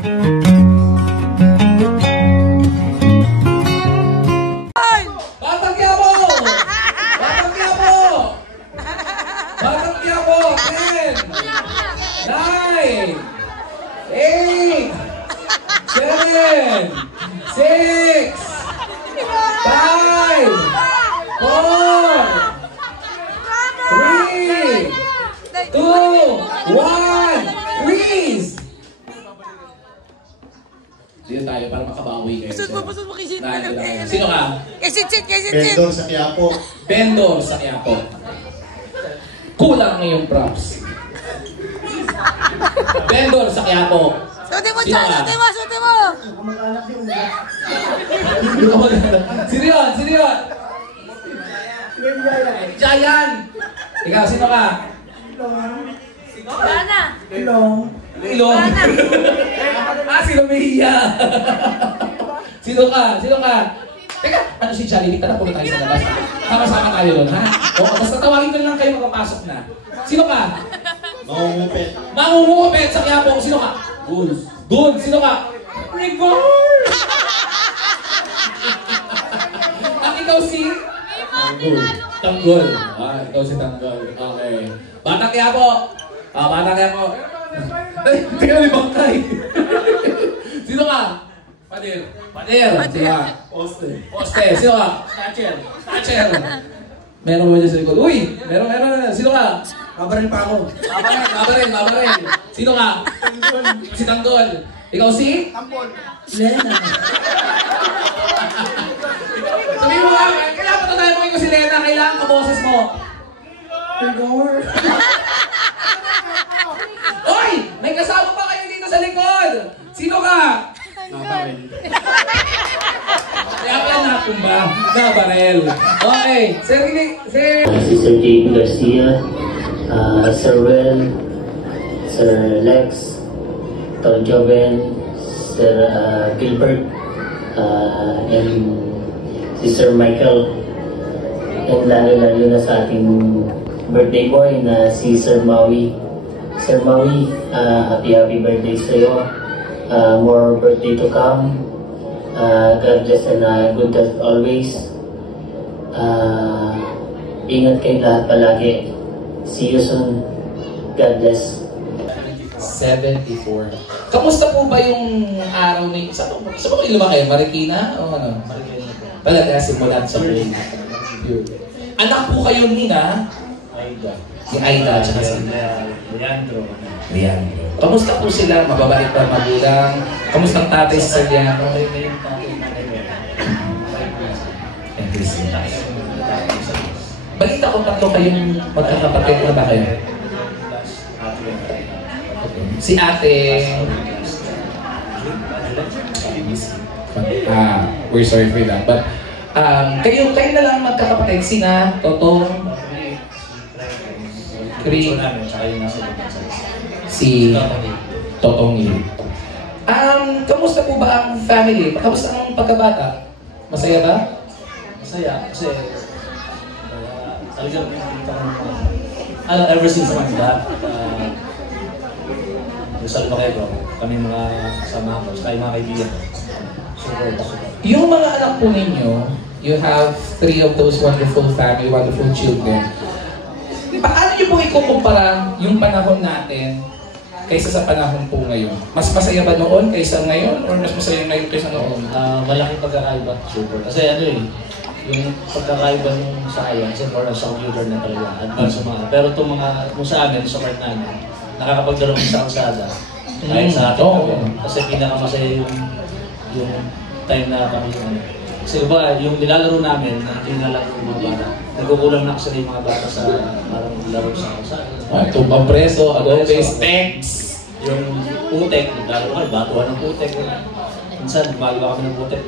Batang Quiapo! Batang Quiapo! Batang Quiapo! 10, 9, 8, 7, 6, 5, 4, 3, 2, 1, freeze! Dito tayo para makabawi kayo. Pusod mo kisit. Sino ka? Kisit. Vendor sa Quiapo. Vendor sa Quiapo. Kulang ngayong props. Vendor sa Quiapo. Suti mo, suti mo. Sino yun? Giant. Ikaw, sino ka? Lana. Ilong. Si Lumiya. Sino ka? Teka, ano si Jollibee? Tara, punta tayo sa labas. Sama-sama tayo doon, ha? Oo, basta tawagin ko lang kayo makapasok na. Sino ka? Mangungupit sa Quiapo. Sino ka? Good. Sino ka? Rigor! Ang ikaw si? Tanggol. Ikaw si Tanggol. Okay. Batang Quiapo. Batang Quiapo. Teka, may bangkay. Sino ka? Pader. Sino ka? Poste. Sino ka? Catcher. Meron mo dyan sa likod. Uy! Meron. Sino ka? Kabaril pa ako. Mabaril. Sino ka? Si Tanggol. Ikaw si? Tampol. Lena. Sabihin mo nga, kailangan patatayin mo si Lena. Kailangan ka boses mo. Rigor. Oy! May kasama pa kayo dito sa likod! Sino ka? Nabaril. Kaya pala natumba. Nabarel. Okay. Sir. Si Sir Jake Garcia, Sir Will, Sir Lex, Don Joven, Sir Gilbert, and si Sir Michael, and lalo na sa ating birthday boy na si Sir Maui. Sir Maui, happy birthday sa iyo. More birthday to come. God bless and good health always. Ingat kayo lahat palagi. See you soon. God bless. 74. Kamusta po ba yung araw na yun? Saan po kayo lumaki? Marikina? O ano? Marikina po. Talaga, simulat sa brain. Anak po kayo Nina? Aida. Si Aida at saka si Leandro. Kamusta po sila? Mababait pa magulang? Kamusta ang tatay sa Leandro? Balita ko tatlo kayong magkakapatid na ba kayo? Si ate... we're sorry for that. But, kayo na lang magkakapatid. Sina, Totong, si Totong Lee. Kamusta po ba ang family? Kamusta ang pagkabata? Masaya ba? Masaya. Kasi talagang ever since naman lahat Rizal Maquebo, kami mga kasama ko, saka yung mga kaibigan. Super. Yung mga anak po ninyo, you have 3 of those wonderful family, wonderful children. Paano niyo po ikukumpara yung panahon natin kaysa sa panahon po ngayon? Mas masaya ba noon kaysa ngayon? Or mas masaya ngayon kaysa noon? Malaking pagkakaiba. Super. Kasi yung pagkakaiba nung sa ngayon, kasi more sa computer na talaga, advance sa mga. Pero itong mga, kung sa amin, sa part namin, nakakapagdalo sa kalsada. Kahit sa atin, kasi pinakamasaya yung time na kami. Kasi ba, yung nilalaro namin, hindi nalaro yung mga bata. Nagkukulang na kasi yung mga bata sa parang laro sa kalsada. Tumbang preso, adobe, steaks. Yung putek, nilalaro kayo, batuhan ng putek. Minsan, gumagawa kami ng putek.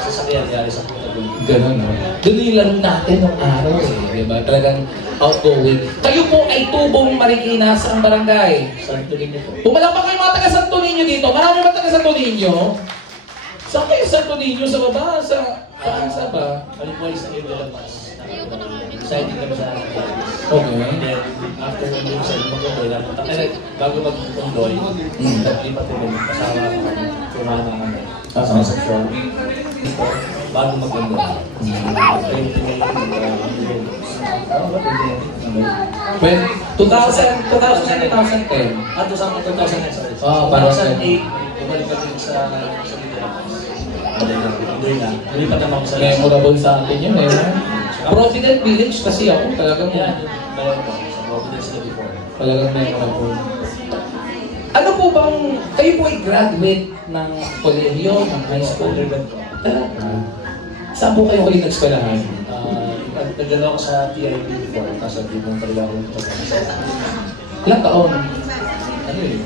Sasakyan, yari sa putek. Ganun, no? Doon yung laro natin ng araw, diba? Talagang outgoing. Kayo po ay tubong Marikina sa barangay. Santo Niño po. Pumalakpak kayo mga taga Santo Niño dito. Marami ba taga Santo Niño? Saan kayo sa Toninyo? Sa baba? Sa ba? Kami po ay sa Ilalapas. Exciting kami sa Okay. And then, after yung sa mag-undoy, napunta kami, bago mag-undoy, naglipat din kami, kasama kami, kumama kami, sa show, bago mag-undoy. After yung When 2010. 2010, sorry. Parang 2008, bumalik kami sa Ilalapas. And then, undoy na, nalipat naman ako sa memorable sa atin yun eh. Provident Village kasi ako talagang yan, dalawa po, sa Providence na before. talagang memorable. Ano po bang, kayo po ay graduate ng kolehiyo, ng high school? Undergrad po. Saan po kayo nag-eskwelahan? Nagdala ako sa TIB before, kasi di mo talaga ako yung Ilang taon? ano eh,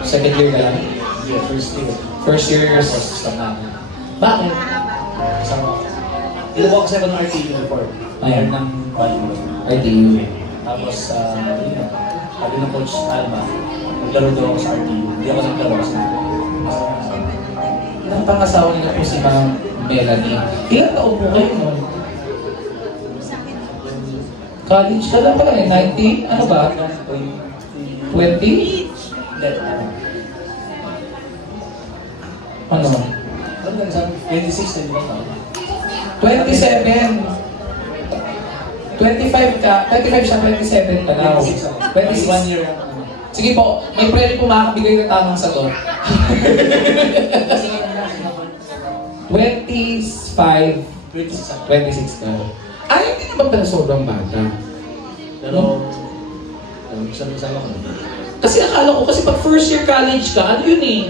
Second year ka lang? yeah, first year. First years? System namin. Bakit? Kasama. Ilan po kasi ako ng RTU before. Mayor ng volleyball. RTU. Tapos, yun nga, sabi ng Coach Alma, naglaro daw ako sa RTU. Hindi ako naglaro kasi. Ang pangasawa niyo po si Ma'am Melanie. Ilang taon po kayo nun? College ka lang pala eh, 19? Ano ba? 20? Hindi, Ano? ano lang sabi? 26 na ba? 27. 25 ka, 25 siya, 27 ka na. 26 1 year lang. Sige po, may pwede po makakabigay ng tamang sagot. 25, 26 26 ka. Ay, hindi naman pala sobrang bata. Pero, sabi-sabi ko. Kasi akala ko, kasi pag first year college ka, ano yun eh?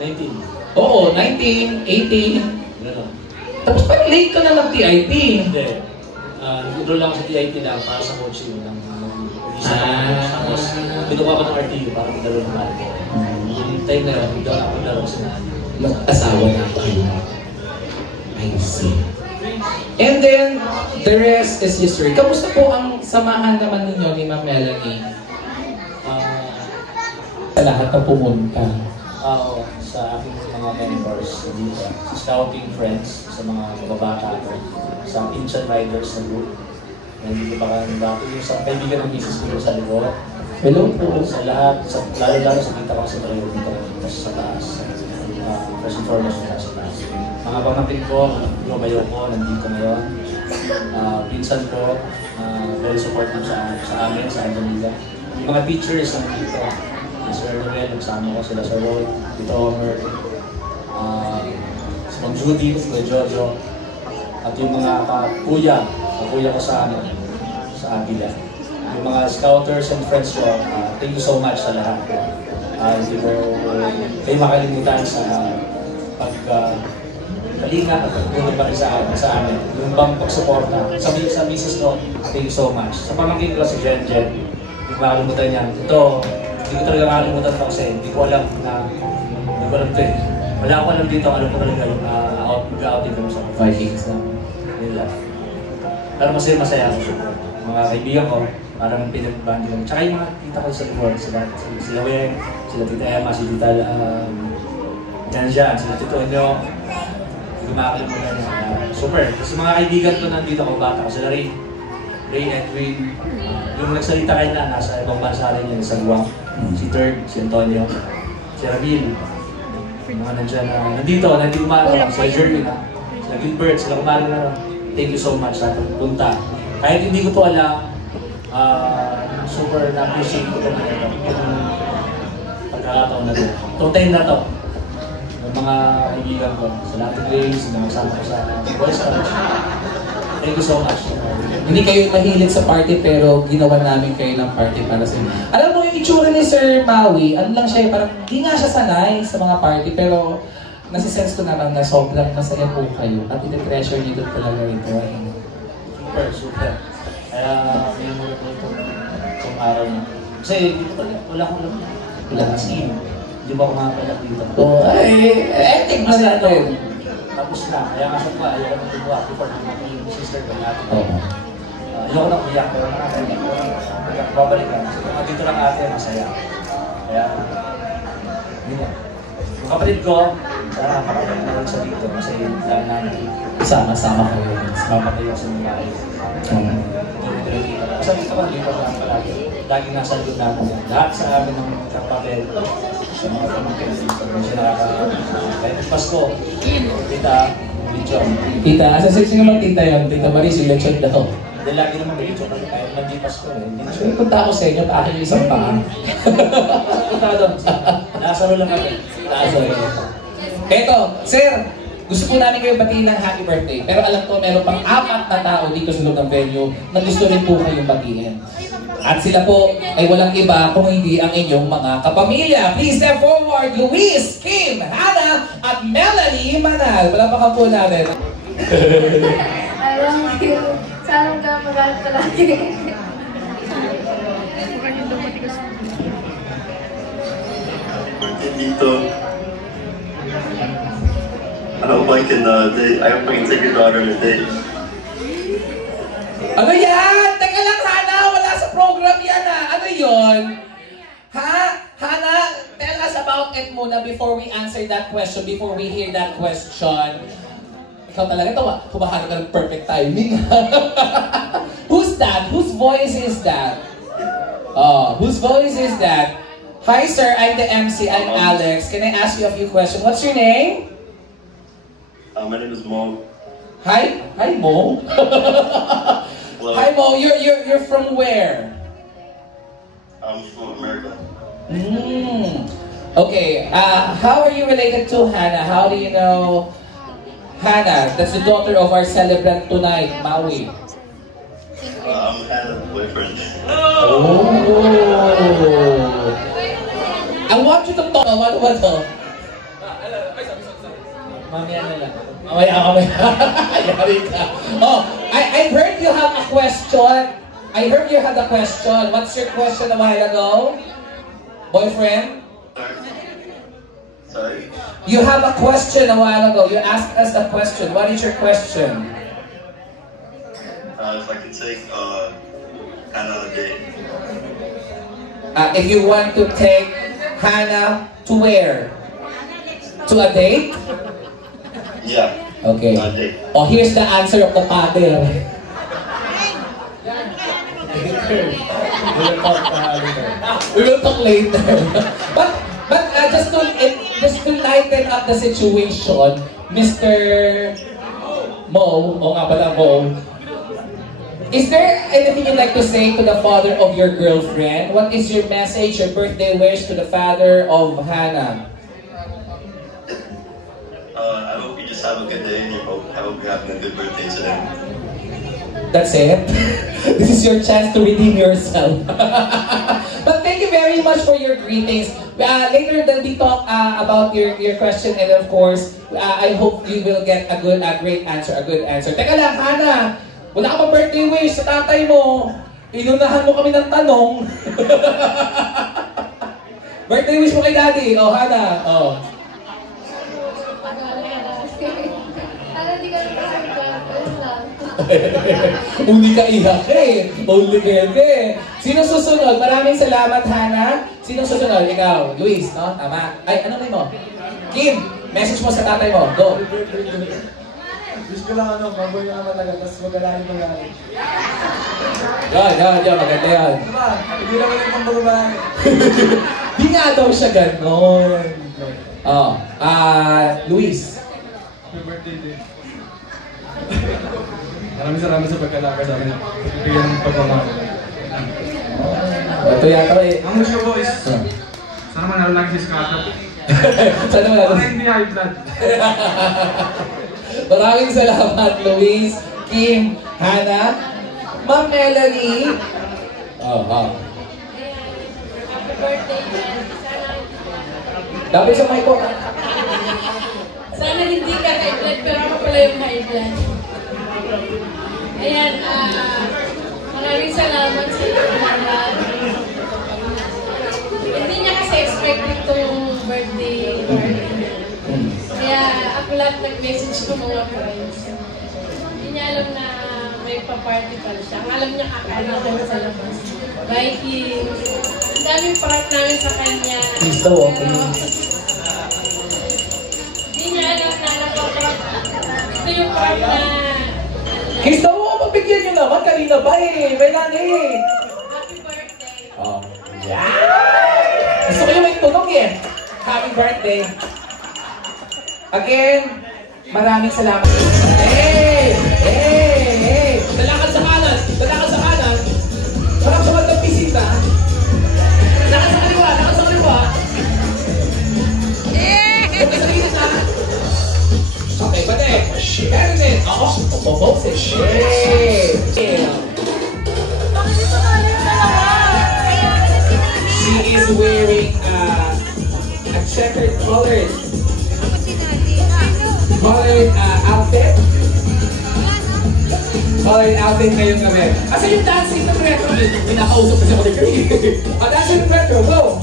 19. Oo, 19, 18. Gano'n. Tapos parang late ka na ng-TIP. Hindi. Nag-enroll lang ako sa TIT lang para sa coaching ng tapos, pinuha ko ng RTU para magdaro ng volleyball. Yung time na yun, hindi ako naglaro sa nani. Mag-asawa na kayo. I see. And then, the rest is history. Kamusta po ang samahan naman ninyo ni Ma'am Melanie? Sa lahat na pumunta. Sa aking mga mentors dito, sa scouting friends, sa mga kababata ko, sa Pinchan Riders na group, na hindi ko pa kami bago, yung sa kaibigan ng business ko sa likod. Hello po. Sa lahat, lalo-lalo sa kita ko sa talaga dito, sa taas. First and foremost na sa taas. Mga pamangkin ko, yung bayo ko, nandito ngayon. Pinsan ko, very supportive sa amin, sa Antonilla. Yung mga teachers na nandito, Sir Noel, nagsama ko sila sa road, Tito Homer, si Ma'am Judy, si Jojo, at yung mga kuya ko sa Aguila. Yung mga scouters and friends ko, thank you so much sa lahat. Hindi ko kayo makalimutan sa pagkalinga at pagpunod pa rin sa amin. Yung bang pagsuporta. Sa misis ko, thank you so much. Sa pamangkin ko si Jen, hindi ko makalimutan niya. Ito, hindi ko talaga makalimutan ito kasi hindi ko alam ito eh. Wala ko alam dito, alam ko talaga yung mag-out din kami sa Vikings na. Yun lang. Pero masaya ako. Mga kaibigan ko, parang pinagbandi kami. Tsaka yung mga tita ko sa lugar, sila Weng, sila Tita Emma, si Tita Janjan, sila Tito Enyo. Hindi ko makakalimutan niya. Super. Tapos mga kaibigan ko nandito ako, bata ko, sila Ray, Edwin. Yung nagsalita kayo na, nasa ibang bansa rin yun, sa Luwang. Si Third, si Antonio, si Ramil. Yung mga nandiyan na nandito umaaraw, sila Jeremy na, sila Gilbert, sila kumari na. Thank you so much sa pagpunta. Kahit hindi ko to alam, super na-appreciate ko na ito. Itong pagkakataon na ito. Itong time na ito. Yung mga kaibigan ko, sa Latin Grace, na magsama ko sa Boys College. Thank you so much. Hindi kayo mahilig sa party pero ginawa namin kayo ng party para sa inyo. Alam mo yung itsura ni Sir Maui, ano lang siya, parang hindi nga siya sanay sa mga party pero nasisense ko naman na sobrang masaya po kayo at iti-treasure niyo doon talaga ito. Super, super. Kaya memory ko itong araw na. Kasi dito wala akong alam. Wala akong scene. Hindi ba ako makapalak dito? Etik na natin. Tapos na. Kaya nga sabi ko, ayoko na tubuha. Before natin yung sister ko natin. Ayoko na kuya, pero nakakaiyak. Babalik ka. So, dito lang ate, masaya. Kaya, yun lang. Yung kapatid ko, Sana makapag na lang sa dito kasi dahil namin sama-sama kayo. Sama tayo sa mga bahay. Kasi dito ka, dito ka palagi. Lagi nasa likod natin yan. Lahat sa amin ng kapapel sa mga pamangkin dito. Kasi kahit Pasko, kita, lechon. Tita, asa sino naman tita yun? Tita Maris, yung lechon daw. Dahil lagi naman may lechon kasi kahit hindi Pasko. So, punta ako sa inyo, paakin yung isang paa. Punta ka doon. Nasaro lang kami. Nasaro. Eto, sir, gusto po namin kayo batiin ng happy birthday. Pero alam ko, meron pang 4 na tao dito sa loob ng venue na gusto rin po kayong batiin. At sila po ay walang iba kung hindi ang inyong mga kapamilya. Please step forward, Luis, Kim, Hannah, at Melanie Manal. Wala pa ka po natin. Alam mo, sana ka magalit palagi. Dito. I hope I can take your daughter on a date. Ano yan? Teka lang, Hana! Wala sa program yan, ha? Ano yun? Ha? Hana, tell us about it muna before we answer that question, before we hear that question. Ikaw talaga, kumahanap ka ng perfect timing. Who's that? Whose voice is that? Oh, whose voice is that? Hi, sir. I'm the MC. I'm Alex. Can I ask you a few questions? What's your name? My name is Mo. Hi, Mo. Hello. Hi, Mo. You're from where? I'm from America. Okay. How are you related to Hannah? How do you know Hannah? That's the daughter of our celebrant tonight, Maui. I'm Hannah's boyfriend. Oh. I want you to talk. Ano ba to? Mamaya na lang. Mamaya. Yari ka. Oh, I heard you have a question. I heard you had a question. What's your question a while ago? Boyfriend? Sorry? You have a question a while ago. You asked us a question. What is your question? If I could take Hannah on a date. If you want to take Hannah to where? To a date? Yeah. Okay. On a date. Oh, here's the answer of the father. We will talk later. but just to lighten up the situation, Mr. Mo, nga pala Mo, is there anything you'd like to say to the father of your girlfriend? What is your message, your birthday wish to the father of Hannah? I hope you just have a good day and I hope you're having a good birthday today. That's it? This is your chance to redeem yourself. But thank you very much for your greetings. Later there'll be talk about your question, and of course, I hope you will get a great answer, a good answer. Teka lang, Hannah, wala ka pa birthday wish sa tatay mo. Inunahan mo kami ng tanong. Birthday wish mo kay daddy. Oh, Hannah. Oh. Uli ka iyak eh. Only kete. Sino susunod? Maraming salamat, Hannah. Sino susunod? Ikaw, Luis, no? Tama. Ay, ano mo? Kim, message mo sa tatay mo. Go. Wish ko lang maboy na naman talaga, tapos magalangin mo lang. Yan, maganda yan. Diba? Hindi naman yung pambabae. Di nga daw siya ganon. Oh, Luis. Happy birthday din. Maraming salamat sa pagkalaka sa akin. Bigyan ng pagmamahal. Ito yata eh. Ang wish ko po is, sana manalo lang si Scott. Sana wala Para hindi high blood. Maraming salamat, Luis, Kim, Hannah, Ma'am Melanie. Happy birthday, man. Dapat sa mic po. Sana hindi ka high blood, pero ako pala yung high blood. Ayan, maraming salamat sa inyo lahat. Hindi niya kasi expected itong birthday party niya. Kaya ako lahat nag-message ko mga friends. Hindi niya alam na may pa-party pala siya. Ang alam niya kakain ako sa labas. Vikings. Ang daming prank namin sa kanya. Please daw, Pero, hindi Kiss daw mo, magbigyan nyo naman. Kanina ba eh. May nani. Happy birthday. Oh. Yeah! Gusto ko yung may tunog eh. Happy birthday. Again, maraming salamat. Hey! Hey! Hey! Talakad sa kanan! Talakad sa kanan! Walang sumat ng bisita. Lakad sa kaliwa! Lakad sa kaliwa! Okay, sa gitna. Okay, pati. Meron din. Oo, puposes. Hey! She is wearing a checkered colored outfit. Colored outfit ngayong gabi. Asa yung dancing ng retro? Pinakausap na siya ko ni Gary. Dancing ng retro, go!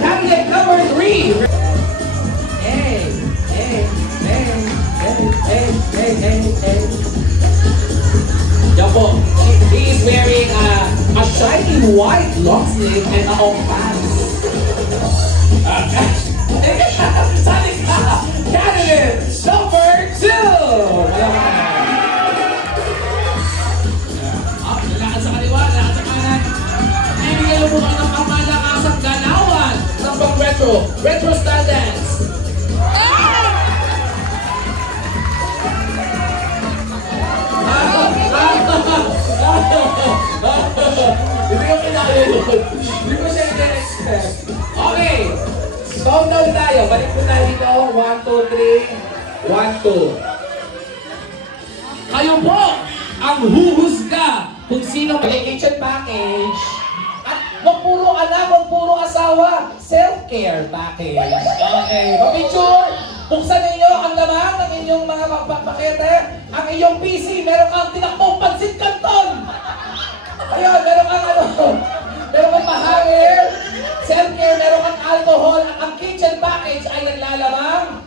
Cabinet number 3. Hey, hey, hey, hey, hey, hey, hey, hey. Yan po. He is wearing a shiny white long sleeve and a long pants. Sali ka! Candidate number 2! Lalakad sa kaliwa, lalakad sa kanan. Ibigay mo kayo ng pangmalakasang ganawan ng pang-retro. Retro style dance. Hindi ko pinakalimod. Hindi ko siya in-expect. Okay. Countdown tayo. Balik po tayo dito. 1, 2, 3. 1, 2. Kayo po ang huhusga kung sino may kitchen package. At wag puro anak, wag puro asawa. Self-care package. Okay. Picture. Buksan ninyo ang laman ng inyong mga pakete. Ang inyong PC, meron kang tinakbong pansit canton. Ayun, meron kang meron kang mahangin. Self-care, meron kang alcohol. At ang kitchen package ay naglalamang.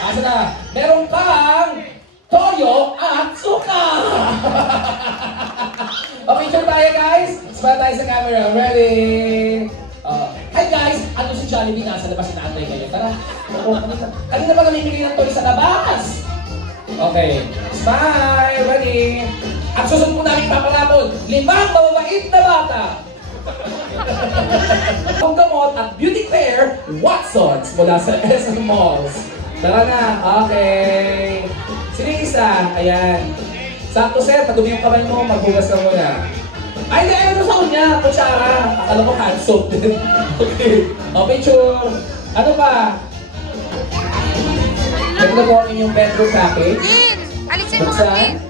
Asa na? Meron kang toyo at suka. Picture tayo guys. Smile tayo sa camera. Ready? Hi guys! Ano si Jollibee nasa labas inaantay kayo? Tara! Kanina ba namimili ng toy sa labas? Okay. Smile! Ready? At susunod po namin paparapon, 5 mababait na bata! Ang gamot at beauty care, Watsons mula sa SM Malls. Tara na! Okay! Sino yung isa? Ayan. Sakto sir, padumi yung kamay mo, maghugas ka muna. Ay, hindi! Ano sa kanya? Kutsara! Akala ko hand soap din. Okay. O, picture! Ano pa? Ito na po ang inyong bedroom package. Alisin mo kami!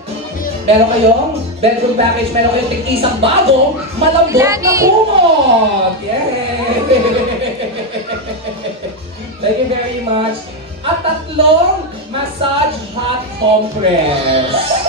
Meron kayong bedroom package, meron kayong tig-isang bagong malambot na kumot! Yay! Thank you very much. At 3 massage hot compress.